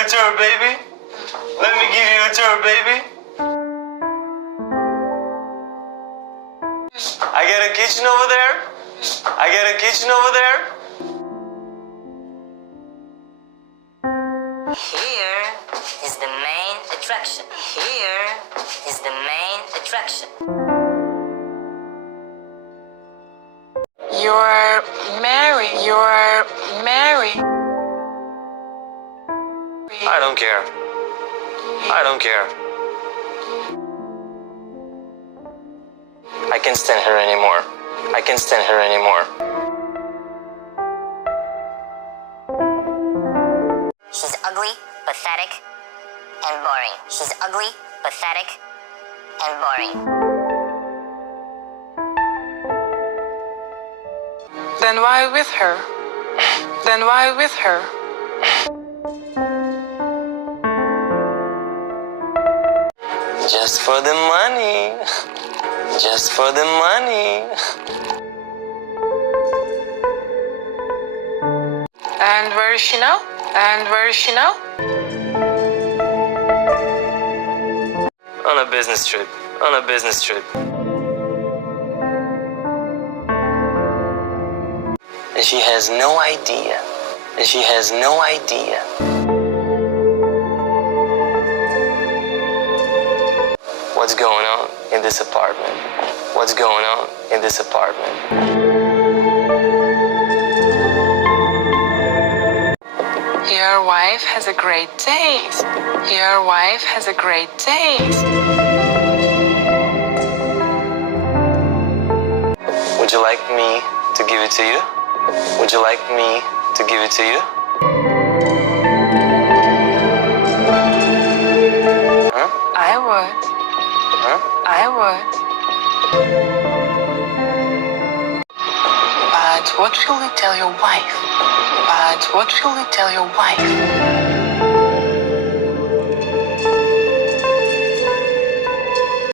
a tour, baby. Let me give you a tour, baby. I got a kitchen over there. I got a kitchen over there. Here is the main attraction. Here is the main attraction. You're married. You're married. I don't care. I don't care. I can't stand her anymore. I can't stand her anymore. She's ugly, pathetic, and boring. She's ugly, pathetic, and boring. Then why with her? Then why with her? Just for the money. Just for the money. And where is she now? And where is she now? On a business trip. On a business trip. And she has no idea. And she has no idea. What's going on in this apartment? What's going on in this apartment? Your wife has a great taste. Your wife has a great taste. Would you like me to give it to you? Would you like me to give it to you? Huh? I would. Huh? I would. But what will you tell your wife? But what will you tell your wife?